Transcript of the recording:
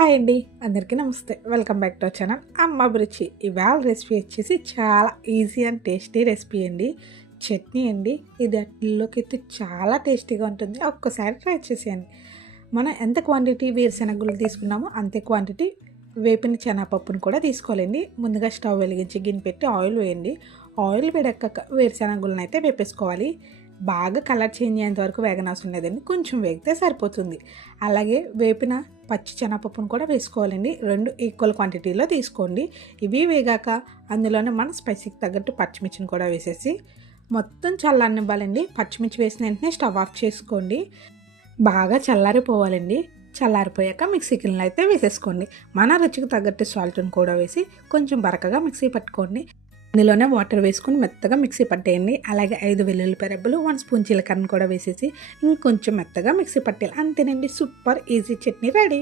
Hi అండి అందరికీ నమస్తే. Welcome back to channel. Amma Abhiruchi ఇవాళ రెసిపీ వచ్చేసి చాలా ఈజీ అండ్ టేస్టీ రెసిపీ అండి. చట్నీ అండి. ఇది అట్లోకి అయితే చాలా టేస్టీగా ఉంటుంది. ఒక్కసారి ట్రై చేసేయండి. మనం ఎంత క్వాంటిటీ వేరుశెనగులు తీసుకున్నామో అంతే క్వాంటిటీ వేపిన శనగపప్పును కూడా తీసుకోవాలండి. ముందుగా స్టవ్ వెలిగించి గిన్నె పెట్టి ఆయిల్ వేయండి. ఆయిల్ వేడెక్కాక వేరుశెనగులను అయితే వేపేసుకోవాలి. బాగా కలర్ చేంజ్ అయ్యేంత వరకు వేగనవసరం లేదండి. కొంచెం వేగితే సరిపోతుంది. అలాగే వేపిన పచ్చి శనగపప్పును కూడా వేసుకోవాలండి. రెండు ఈక్వల్ క్వాంటిటీలో తీసుకోండి. ఇవి వేగాక అందులోనే మన స్పైసీకి తగ్గట్టు పచ్చిమిర్చిని కూడా వేసేసి మొత్తం చల్లనివ్వాలండి పచ్చిమిర్చి వేసిన వెంటనే స్టవ్ ఆఫ్ చేసుకోండి. బాగా చల్లారిపోవాలండి. చల్లారిపోయాక మిక్సీ గిన్నెలు అయితే వేసేసుకోండి. మన రుచికి తగ్గట్టు సాల్ట్ని కూడా వేసి కొంచెం బరకగా మిక్సీ పట్టుకోండి. ఇందులోనే వాటర్ వేసుకొని మెత్తగా మిక్సీ పట్టేయండి. అలాగే ఐదు వెల్లుల్లిపాయ రెబ్బలు వన్ స్పూన్ జీలకర్రను కూడా వేసేసి ఇంకొంచెం మెత్తగా మిక్సీ పట్టేయాలి. అంతేనండి. Super easy chutney ready.